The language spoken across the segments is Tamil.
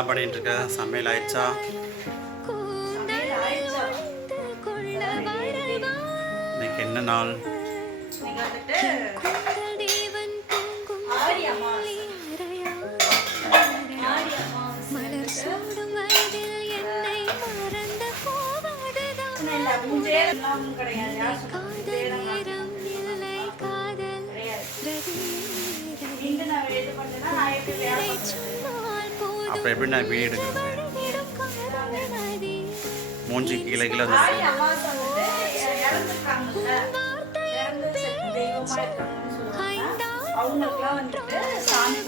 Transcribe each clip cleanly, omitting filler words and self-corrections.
என்ன பண்ணிட்டு இருக்க? சமையல் ஆயிடுச்சா? இன்னைக்கு என்ன நாள்? அப்புறம் எப்படி நான் வீடு எடுக்கிறது? மூஞ்சி கீழே கீழே அவங்களுக்குலாம் வந்துட்டு சாமி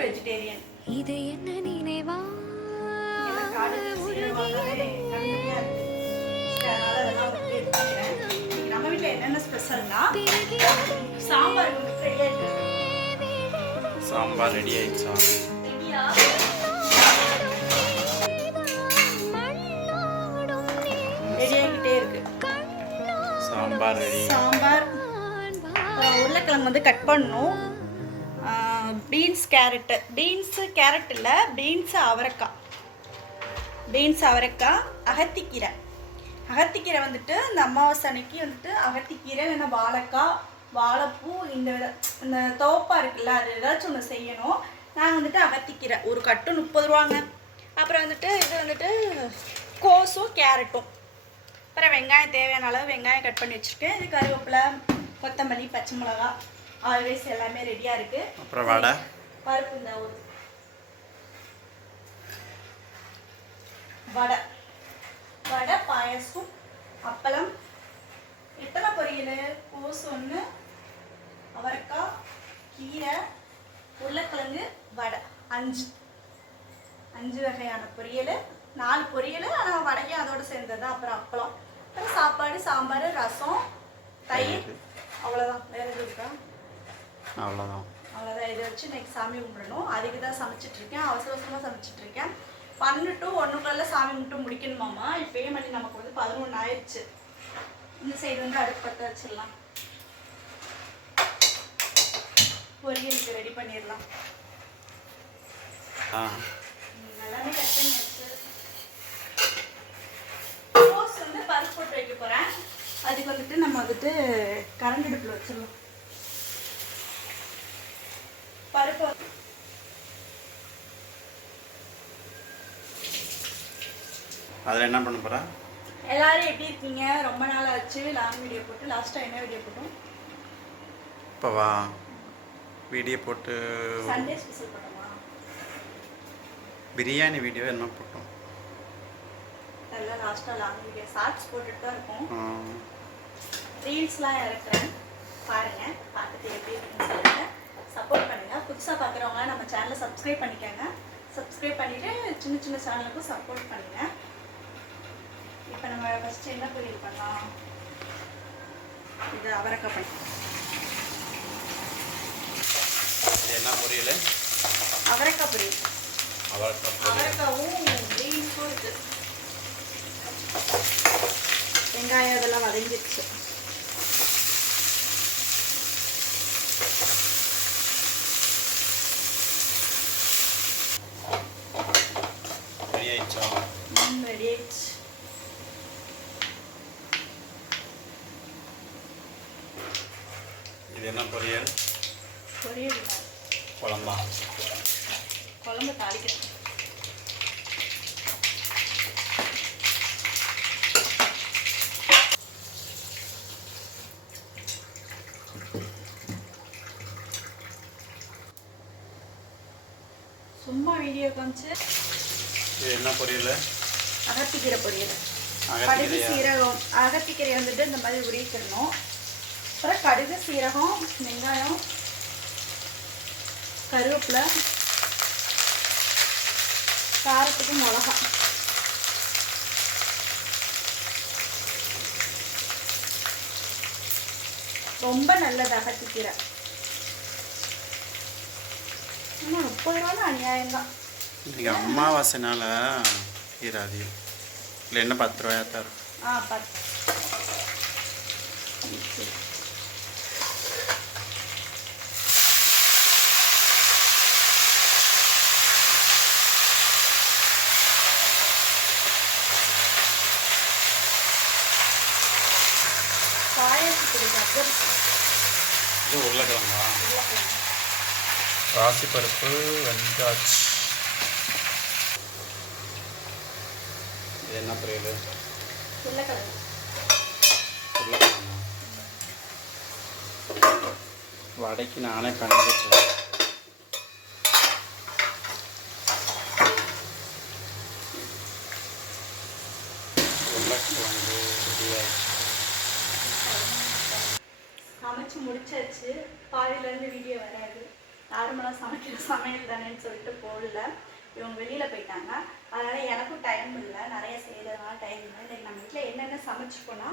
வெஜிடேரியன். இது என்ன நினைவா நம்ம வீட்டுல என்னென்ன ஸ்பெஷல்னா சாம்பார் சாம்பார் ரெடி ஆயிடுச்சா? ரெடியாகிட்டே இருக்கு. சாம்பார் ரெடி. சாம்பார் உருளைக்கிழங்கு வந்து கட் பண்ணணும். பீன்ஸ் கேரட் இல்லை, பீன்ஸ் அவரைக்காய், அகத்திக்கீரை வந்துட்டு இந்த அமாவாசை அன்னைக்கு வந்துட்டு அகத்திக்கீரை இல்லைன்னா வாழைக்காய், வாழைப்பூ, இந்த தோப்பா இருக்குல்ல, அது ஏதாச்சும் ஒன்று செய்யணும். நாங்கள் வந்துட்டு அகத்திக்கீரை ஒரு கட்டு 30 ரூபாங்க. அப்புறம் வந்துட்டு இது வந்துட்டு கோஸும் கேரட்டும். அப்புறம் வெங்காயம் தேவையான அளவு வெங்காயம் கட் பண்ணி வச்சுருக்கேன். இது கருவேப்பிலை, கொத்தமல்லி, பச்சை மிளகா, ஆல்வேஸ் எல்லாமே ரெடியாக இருக்குது. அப்புறம் வடை, பருப்பு, இந்த ஒரு வடை, பாயசம், அப்பளம், எத்தனை பொரியல், கோஸ் 1, அவரைக்காய், கீரை, உருளைக்கிழங்கு, வடை, 5 வகையான பொரியல், 4 பொரியல். ஆனால் வடையும் அதோடு சேர்ந்தது. அப்புறம் அப்பளம், அப்புறம் சாப்பாடு, சாம்பார், ரசம், தயிர், அவ்வளோதான். வேறு எதுவும் இருக்கா? அவ்வளோதான். இதை வச்சு இன்னைக்கு சாமி கும்பிடணும். அதுக்கு தான் சமைச்சிட்ருக்கேன். அவசரமாக சமைச்சிட்ருக்கேன். 12 to 1 சாமி கும்பிட்டு முடிக்கணுமாம்மா. இப்போயே மணி நமக்கு வந்து 11 ஆயிடுச்சு. இந்த சைடு வந்து அடுப்பு பற்ற வச்சிடலாம். பொரியலுக்கு ரெடி பண்ணிடலாம். எல்லாமே கட் பண்ணி வச்சு கோஸ் வந்து பருப்பு போட்டு வைக்க போகிறேன். அதுக்கு வந்துட்டு நம்ம வந்துட்டு கரண்ட் அடுப்பில் வச்சிடலாம். பருப்பு அதில் என்ன பண்ண போகிறேன்? எல்லாரும் எப்படி இருக்கீங்க? ரொம்ப நாள் ஆச்சு லாங் வீடியோ போட்டு. லாஸ்ட்டாக என்ன வீடியோ போட்டோம்? இப்போவா வீடியோ போட்டு சண்டே ஸ்பெஷல் போட்டோமா? பிரியாணி வீடியோ என்ன போட்டோம்? எல்லாம் லாஸ்ட்டாக லாங் வீடியோ ஷார்ட்ஸ் போட்டுட்டு தான் இருக்கோம். ரீல்ஸ்லாம் இறக்குறேன், பாருங்கள். பார்த்துட்டு எப்படி இருக்குன்னு சொல்லுங்கள், சப்போர்ட் பண்ணுங்கள். புதுசாக பார்க்குறவங்க நம்ம சேனலை சப்ஸ்கிரைப் பண்ணிக்கோங்க. சப்ஸ்கிரைப் பண்ணிவிட்டு சின்ன சேனலுக்கும் சப்போர்ட் பண்ணுங்கள். இப்போ நம்ம ஃபஸ்ட்டு என்ன பொரியல் பண்ணலாம்? இது அவரைக்காய் பண்ணி. என்ன பொரியல்? அவரைக்காய் பொரியல். அவரைக்காவும் பீன்ஸும் இருக்குது. வெங்காயம் அதெல்லாம் வதங்கிடுச்சு. ரெடி ஆயிடுச்சா? ரெடி ஆயிடுச்சு. இது என்ன பொரியல்? குழம்பா? குழம்பு தாளிக்கிறேன். சும்மா வீடியோ காமிச்சு. இது என்ன பொரியல்? அகத்திக்கீரை பொரியல். கடுகு சீரகம். அகத்திக்கீரை வந்துட்டு இந்த மாதிரி உரிக்கணும். அப்புறம் கடுகு, சீரகம், வெங்காயம், கருவேப்பிலை, காரத்துக்கு மிளகா. ரொம்ப நல்லது அகத்திக்கீரை. ஆனால் 30 ரூபான்னு அநியாயம்தான். இன்றைக்கி அமாவாசைனால கீரை அதிகம் இல்லை, என்ன 10 ரூபாயா தான் இருக்கும். பார்த்து பாயசத்துக்கு இது உருளைக்கிழங்கா? ராசி பருப்பு வெந்தாச்சு. இது என்ன பொரியல்? உருளைக்கிழங்கு. உருளைக்கிழங்கா? வடைக்கு நானே கண்டுபிடிச்சேன். உருளைக்கிழங்கு ரெடி ஆயிடுச்சு. சமைச்சு முடிச்சாச்சு. பாதியிலேருந்து வீடியோ வராது. நார்மலாக சமைக்கிற சமையல் தானேன்னு சொல்லிட்டு போடல. இவங்க வெளியில் போயிட்டாங்க. அதனால் எனக்கும் டைம் இல்லை, நிறைய செய்கிறதுனால டைம் இல்லை. இன்றைக்கி நம்ம வீட்டில் என்னென்ன சமைச்சிப்போனா,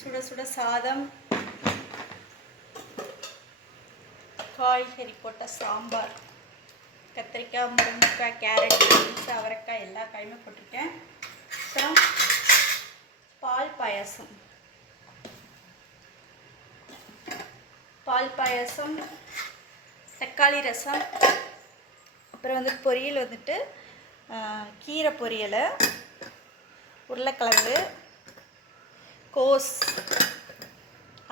சுட சுட சாதம், காய்கறி போட்ட சாம்பார், கத்திரிக்காய், முருங்கைக்காய், கேரட், பீன்ஸ், அவரைக்காய் எல்லா காயுமே போட்டிருக்கேன். அப்புறம் பால் பாயாசம், தக்காளி ரசம், அப்புறம் வந்துட்டு பொரியல் வந்துட்டு கீரை பொரியல், உருளைக்கிழங்கு, கோஸ்,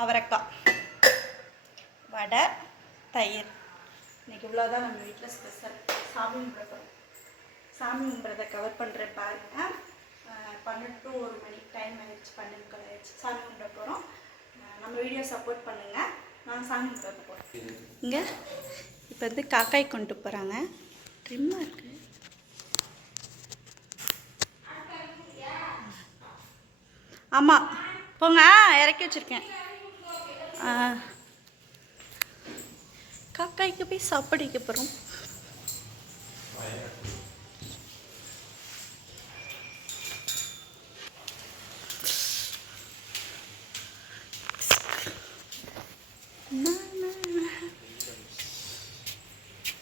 அவரைக்காய், வடை, தயிர். இன்றைக்கி இவ்வளோதான் நம்ம வீட்டில் ஸ்பெஷல். சாமி கும்பிட்றத கவர் பண்ணுறேன் பாருங்கள். 12 to 1 மணி டைம் ஆயிடுச்சு, 12 ஆயிடுச்சு. சாமி கும்பிட போகிறோம். நம்ம வீடியோ சப்போர்ட் பண்ணுங்கள். நாங்கள் சாமி கும்பிட்றது போகிறோம். இங்கே இப்போ வந்து காக்காய் கொண்டு போகிறாங்க. ட்ரிம்மாக இருக்குது. ஆமாம் போங்க, இறக்கி வச்சுருக்கேன். காக்காய்க்கு போய் சாப்பாடு வைக்க போகிறோம்.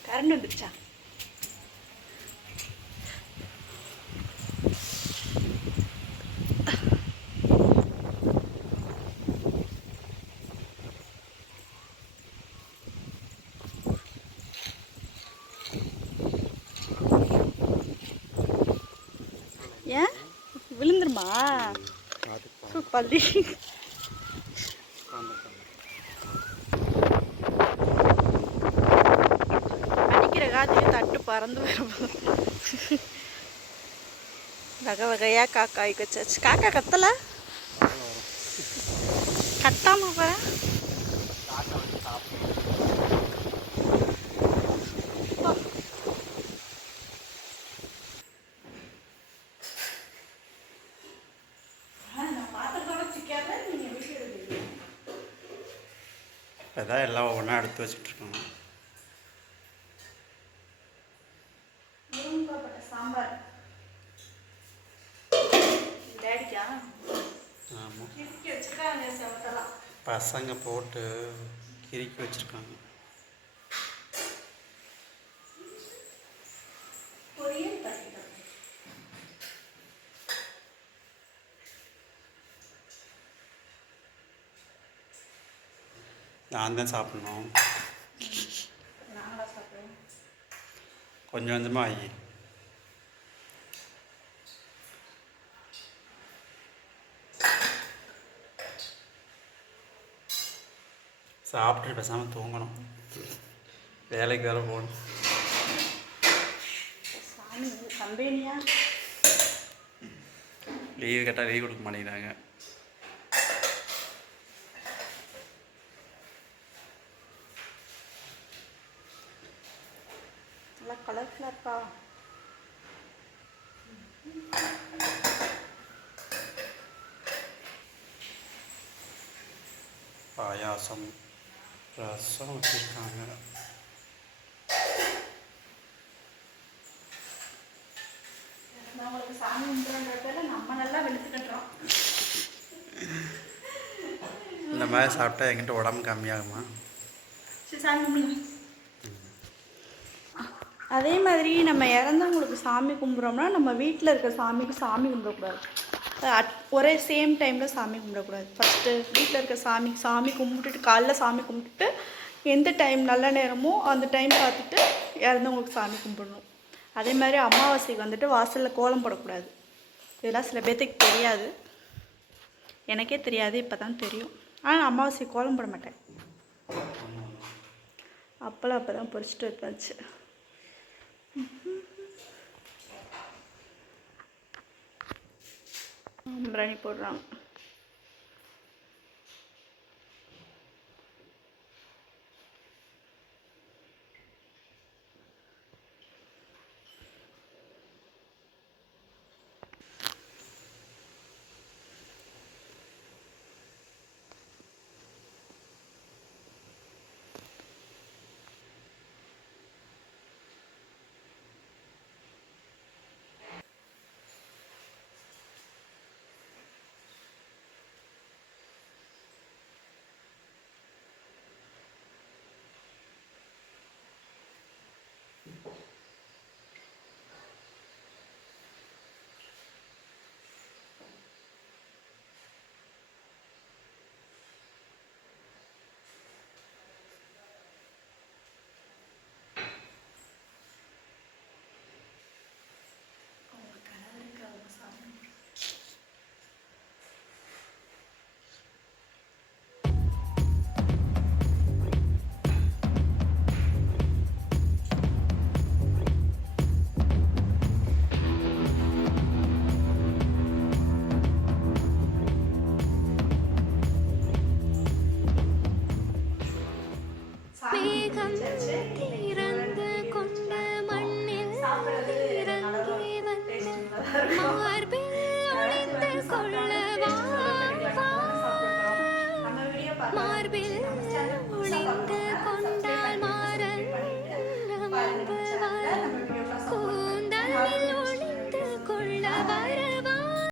கரண்ட் வந்துடுச்சா? ஏன் விழுந்துருமா? பள்ளி அடிக்கிற காத்துக்கு தட்டு பறந்து வரும். வகை வகையாக காக்காய்க்கு வச்சாச்சு. காக்கா கத்தலை, கத்தாம போற. இப்போதான் எல்லாம் ஒவ்வொன்றா எடுத்து வச்சுட்ருக்கோங்க. சாம்பார் டேடிக்கா? ஆமாம், கிறுக்கி வச்சுருக்காங்க. செவத்தெல்லாம் பசங்க போட்டு கிறுக்கி வச்சுருக்காங்க. பொரியல் பண்ணிட்டோம். நான் தான் சாப்பிட்ணும். நாங்களா சாப்பிடுவோம். கொஞ்சம் கொஞ்சமாக ஆகி சாப்பிட்டு பேசாமல் தூங்கணும். வேலைக்கு வேலை போகணும். சாமி கம்பெனியா? லீவு கேட்டால் லீவ் கொடுக்க மாட்டேங்கிறாங்க. நல்லா கலர்ஃபுல்லாக இருக்கா? பாயாசம், ரசம் வச்சுருக்காங்க. நம்மளுக்கு சாமி கும்பிட்றன்ற பேரில் நம்ம நல்லா வெளுத்து கட்டுறோம். இந்த மாதிரி சாப்பிட்டா எங்கிட்ட உடம்பு கம்மியாகுமா? சரி சாமி கும்பிடுங்க. அதே மாதிரி நம்ம இறந்தவங்களுக்கு சாமி கும்பிட்றோம்னா நம்ம வீட்டில் இருக்க சாமிக்கு சாமி கும்பிடக்கூடாது. ஒரே சேம் டைமில் சாமி கும்பிடக்கூடாது. ஃபஸ்ட்டு வீட்டில் இருக்க சாமி கும்பிட்டுட்டு காலைல சாமி கும்பிட்டுட்டு எந்த டைம் நல்ல நேரமோ அந்த டைம் பார்த்துட்டு இறந்தவங்களுக்கு சாமி கும்பிடணும். அதே மாதிரி அமாவாசைக்கு வந்துட்டு வாசலில் கோலம் போடக்கூடாது. இதெல்லாம் சில பேர்த்துக்கு தெரியாது, எனக்கே தெரியாது, இப்போ தான் தெரியும். ஆனால் நான் அமாவாசைக்கு கோலம் போட மாட்டேன். அப்போல்லாம் அப்போ தான் பொறிச்சிட்டு வந்தாச்சு. பிரியாணி போடுறாங்க. இறந்து கொண்ட மண்ணில் இறங்கி வந்த மார்பில் ஒளிந்து கொள்ளவா மார்பில்